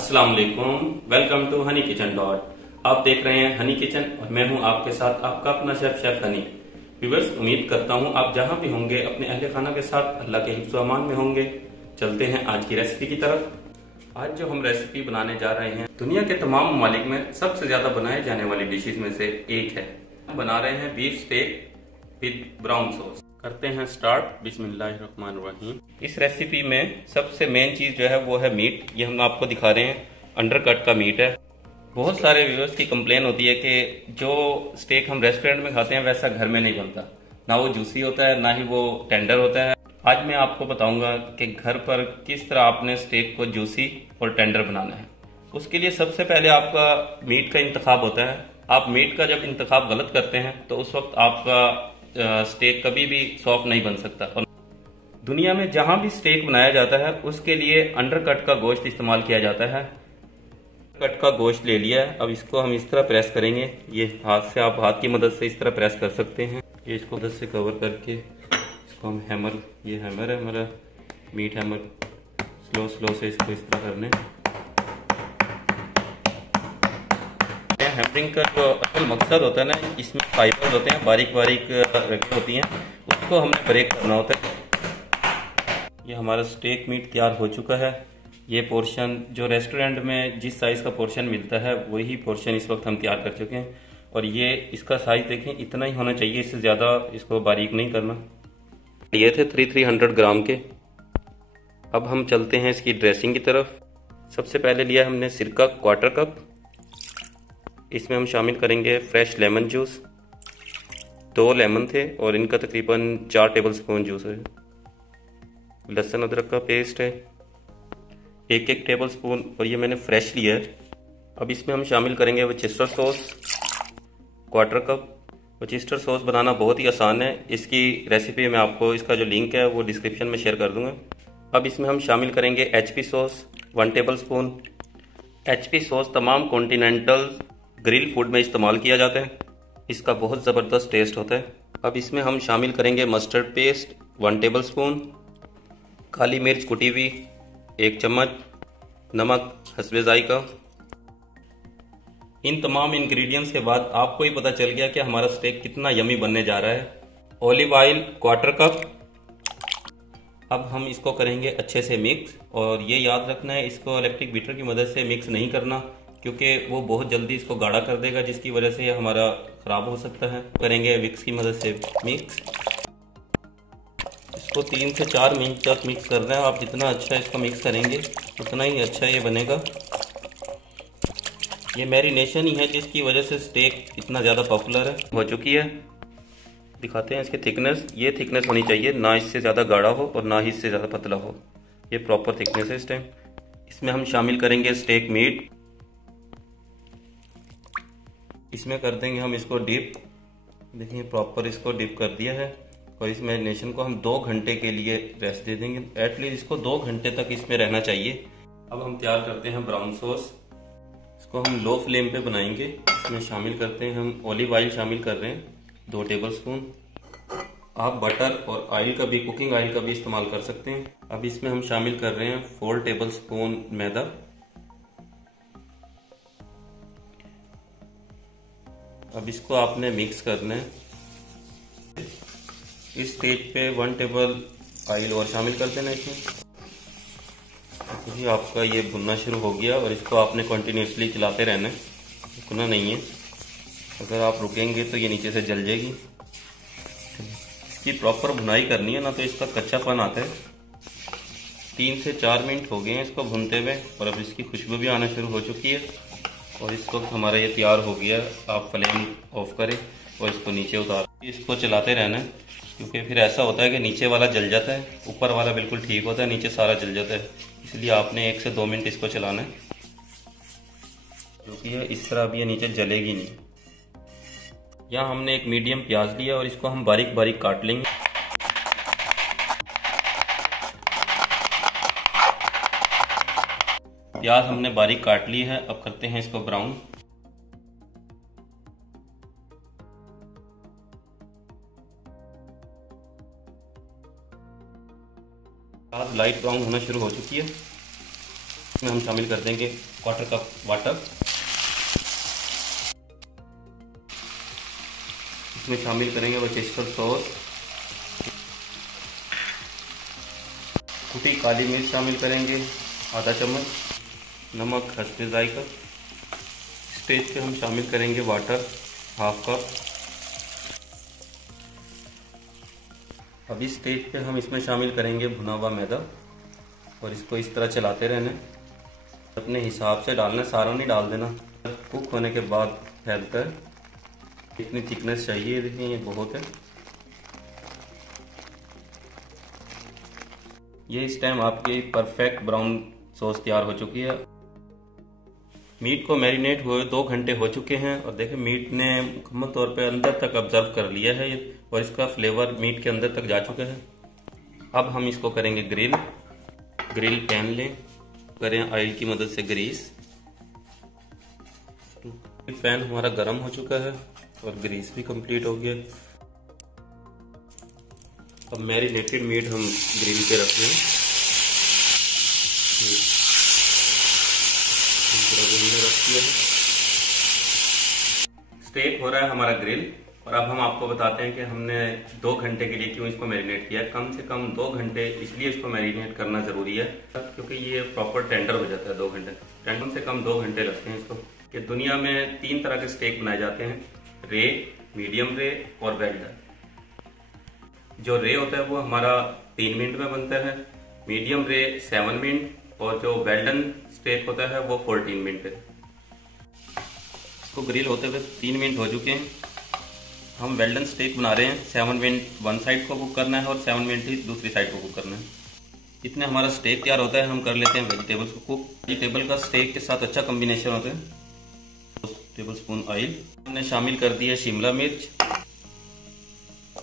अस्सलाम वालेकुम। Welcome to honey kitchen dot. आप देख रहे हैं हनी किचन और मैं हूं आपके साथ आपका अपना शेफ हनी। व्यूअर्स, उम्मीद करता हूं आप जहां भी होंगे अपने अहले खाना के साथ अल्लाह के हिफ्ज़ व अमान में होंगे। चलते हैं आज की रेसिपी की तरफ। आज जो हम रेसिपी बनाने जा रहे हैं दुनिया के तमाम ममालिक में सबसे ज्यादा बनाए जाने वाली डिशेज में से एक है। हम बना रहे हैं beef steak with brown sauce. करते हैं स्टार्ट। बिस्मिल्लाहिर्रहमानिर्रहीम। इस रेसिपी में सबसे मेन चीज जो है वो है मीट। ये हम आपको दिखा रहे हैं, अंडरकट का मीट है। बहुत सारे व्यूअर्स की कंप्लेन होती है कि जो स्टेक हम रेस्टोरेंट में खाते हैं वैसा घर में नहीं बनता, ना वो जूसी होता है ना ही वो टेंडर होता है। आज मैं आपको बताऊंगा कि घर पर किस तरह आपने स्टेक को जूसी और टेंडर बनाना है। उसके लिए सबसे पहले आपका मीट का इंतखाब होता है। आप मीट का जब इंतखाब गलत करते हैं तो उस वक्त आपका स्टेक कभी भी सॉफ्ट नहीं बन सकता। और दुनिया में जहां भी स्टेक बनाया जाता है उसके लिए अंडरकट का गोश्त इस्तेमाल किया जाता है। कट का गोश्त ले लिया है, अब इसको हम इस तरह प्रेस करेंगे। ये हाथ से, आप हाथ की मदद से इस तरह प्रेस कर सकते हैं। ये इसको मदद से कवर करके इसको हम हैमर, ये हैमर है हमारा मीट हैमर, स्लो स्लो से इसको इस तरह करने। हैमरिंग का जो असल मकसद होता है ना, इसमें फाइबर होते हैं, बारीक बारीक रगें होती हैं, उसको हमने ब्रेक करना होता है। ये हमारा स्टेक मीट तैयार हो चुका है। ये पोर्शन जो रेस्टोरेंट में जिस साइज़ का पोर्शन मिलता है वही पोर्शन इस वक्त हम तैयार कर चुके हैं। और ये इसका साइज़ देखें, इतना ही होना चाहिए, इससे ज़्यादा इसको बारीक नहीं करना। ये थे 300 ग्राम के। अब हम चलते हैं इसकी ड्रेसिंग की तरफ। सबसे पहले लिया हमने सिरका 1/4 कप। इसमें हम शामिल करेंगे फ्रेश लेमन जूस। 2 लेमन थे और इनका तकरीबन 4 टेबल स्पून जूस है। लहसुन अदरक का पेस्ट है 1 टेबल स्पून, और ये मैंने फ्रेश लिया है। अब इसमें हम शामिल करेंगे Worcester sauce 1/4 cup. Worcester sauce बनाना बहुत ही आसान है। इसकी रेसिपी मैं आपको, इसका जो लिंक है वो डिस्क्रिप्शन में शेयर कर दूंगा। अब इसमें हम शामिल करेंगे HP sauce 1 table spoon. HP sauce तमाम कॉन्टिनेंटल ग्रिल फूड में इस्तेमाल किया जाता है, इसका बहुत ज़बरदस्त टेस्ट होता है। अब इसमें हम शामिल करेंगे मस्टर्ड पेस्ट 1 टेबल स्पून, काली मिर्च कुटी हुई 1 चम्मच, नमक हस्बे जायका। इन तमाम इंग्रेडिएंट्स के बाद आपको ही पता चल गया कि हमारा स्टेक कितना यमी बनने जा रहा है। Olive oil 1/4 cup. अब हम इसको करेंगे अच्छे से मिक्स, और ये याद रखना है इसको इलेक्ट्रिक बीटर की मदद से मिक्स नहीं करना, क्योंकि वो बहुत जल्दी इसको गाढ़ा कर देगा, जिसकी वजह से ये हमारा ख़राब हो सकता है। करेंगे विक्स की मदद से मिक्स। इसको 3 से 4 मिनट तक मिक्स करना है। आप जितना अच्छा इसको मिक्स करेंगे उतना ही अच्छा ये बनेगा। ये मैरिनेशन ही है जिसकी वजह से स्टेक इतना ज़्यादा पॉपुलर है। हो चुकी है, दिखाते हैं इसकी थिकनेस। ये थिकनेस होनी चाहिए, ना इससे ज़्यादा गाढ़ा हो और ना ही इससे ज़्यादा पतला हो। ये प्रॉपर थिकनेस है इस टाइम। इसमें हम शामिल करेंगे स्टेक मीट। इसमें कर देंगे हम इसको डिप। देखिए प्रॉपर इसको डिप कर दिया है, और इस मैरिनेशन को हम 2 घंटे के लिए रेस्ट दे देंगे। एटलीस्ट इसको 2 घंटे तक इसमें रहना चाहिए। अब हम तैयार करते हैं ब्राउन सॉस। इसको हम लो फ्लेम पे बनाएंगे। इसमें शामिल करते हैं हम ऑलिव ऑयल शामिल कर रहे हैं 2 टेबल स्पून। आप बटर और ऑयल का भी, कुकिंग ऑयल का भी इस्तेमाल कर सकते हैं। अब इसमें हम शामिल कर रहे हैं 4 टेबल स्पून मैदा। अब इसको आपने मिक्स करना है। इस स्टेज पे 1 टेबल ऑयल और शामिल कर देना इसमें। तो आपका ये भुनना शुरू हो गया, और इसको आपने कंटिन्यूसली चलाते रहना है, रुकना नहीं है। अगर आप रुकेंगे तो ये नीचे से जल जाएगी। इसकी प्रॉपर भुनाई करनी है, ना तो इसका कच्चापन आता है। 3 से 4 मिनट हो गए हैं इसको भुनते हुए, और अब इसकी खुशबू भी आना शुरू हो चुकी है। और इस वक्त हमारा ये तैयार हो गया। आप फ्लेम ऑफ करें और इसको नीचे उतार, इसको चलाते रहना है, क्योंकि फिर ऐसा होता है कि नीचे वाला जल जाता है, ऊपर वाला बिल्कुल ठीक होता है, नीचे सारा जल जाता है। इसलिए आपने 1 से 2 मिनट इसको चलाना है, क्योंकि ये इस तरह अभी ये नीचे जलेगी नहीं। यहाँ हमने एक मीडियम प्याज लिया और इसको हम बारीक बारीक काट लेंगे। प्याज हमने बारीक काट ली है। अब करते हैं इसको ब्राउन। प्याज लाइट ब्राउन होना शुरू हो चुकी है। इसमें हम शामिल कर देंगे 1/4 कप वाटर। इसमें शामिल करेंगे वर्सेस्टर सॉस, कुटी काली मिर्च शामिल करेंगे आधा चम्मच, नमक हस्बे जायका। स्टेज पे हम शामिल करेंगे वाटर 1/2 कप। अभी स्टेज पे हम इसमें शामिल करेंगे भुना हुआ मैदा और इसको इस तरह चलाते रहना। अपने हिसाब से डालना, सारा नहीं डाल देना। कुक होने के बाद फैलकर इतनी थिकनेस चाहिए, देखिए ये बहुत है। ये इस टाइम आपकी परफेक्ट ब्राउन सॉस तैयार हो चुकी है। मीट को मैरिनेट हुए 2 घंटे हो चुके हैं और देखें मीट ने मुकम्मल तौर पे अंदर तक ऑब्जर्व कर लिया है और इसका फ्लेवर मीट के अंदर तक जा चुका है। अब हम इसको करेंगे ग्रिल पैन लें, करें ऑयल की मदद से ग्रीस। पैन हमारा गर्म हो चुका है और ग्रीस भी कंप्लीट हो गया। अब मैरिनेटेड मीट हम ग्रिल पे रख दें। स्टेक हो रहा है हमारा ग्रिल और अब हम आपको बताते हैं कि हमने 2 घंटे के लिए क्यों इसको मैरिनेट किया। कम से कम 2 घंटे इसलिए इसको मैरिनेट करना जरूरी है क्योंकि ये प्रॉपर टेंडर हो जाता है 2 घंटे। कम से कम 2 घंटे लगते हैं इसको। कि दुनिया में 3 तरह के स्टेक बनाए जाते हैं, रे, मीडियम रे और वेल डन। जो रे होता है वो हमारा 3 मिनट में बनता है, मीडियम रे 7 मिनट और जो वेल डन स्टेक होता है वो 14 मिनट है। इसको ग्रिल होते हुए 3 मिनट हो चुके हैं। हम वेल डन स्टेक बना रहे हैं। 7 मिनट वन साइड को कुक करना है और 7 मिनट ही दूसरी साइड को कुक करना है। इतने हमारा स्टेक तैयार होता है। हम कर लेते हैं वेजिटेबल्स को कुक। वेजिटेबल का स्टेक के साथ अच्छा कॉम्बिनेशन होता है। 2 टेबलस्पून ऑयल हमने शामिल कर दिया, शिमला मिर्च,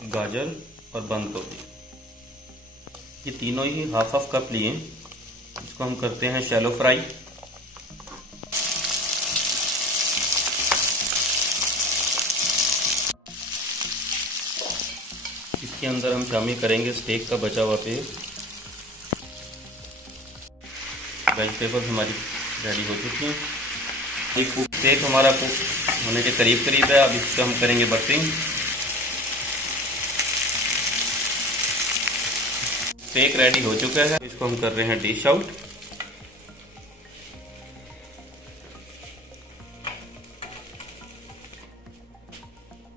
गाजर और बंद गोभी। ये तीनों ही 1/2 कप लिए। इसको हम करते हैं शैलो फ्राई। इसके अंदर हम शामिल करेंगे स्टेक का बचा हुआ पेस्ट। वेजिटेबल्स हमारी रेडी हो चुकी हैं। स्टेक हमारा कुक होने के करीब है। अब इसको हम करेंगे बटरिंग। स्टेक रेडी हो चुका है। इसको हम कर रहे हैं डिश आउट।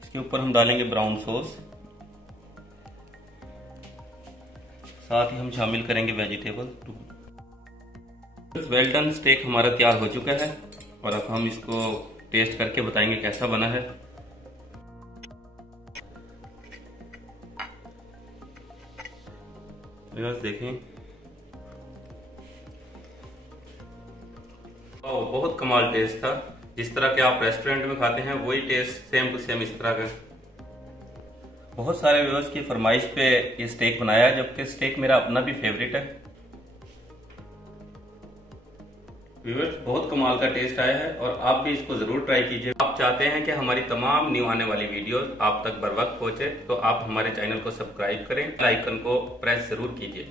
इसके ऊपर हम डालेंगे ब्राउन सॉस, साथ ही हम शामिल करेंगे वेजिटेबल। वेल डन स्टेक हमारा तैयार हो चुका है और अब हम इसको टेस्ट करके बताएंगे कैसा बना है। देखें, बहुत कमाल टेस्ट था। जिस तरह के आप रेस्टोरेंट में खाते हैं वही टेस्ट सेम टू सेम इस तरह का। बहुत सारे व्यूअर्स की फरमाइश पे ये स्टेक बनाया है, जबकि स्टेक मेरा अपना भी फेवरेट है। व्यूअर्स, बहुत कमाल का टेस्ट आया है और आप भी इसको जरूर ट्राई कीजिए। आप चाहते हैं कि हमारी तमाम न्यू आने वाली वीडियोस आप तक बर वक्त पहुंचे तो आप हमारे चैनल को सब्सक्राइब करें, आइकन को प्रेस जरूर कीजिए।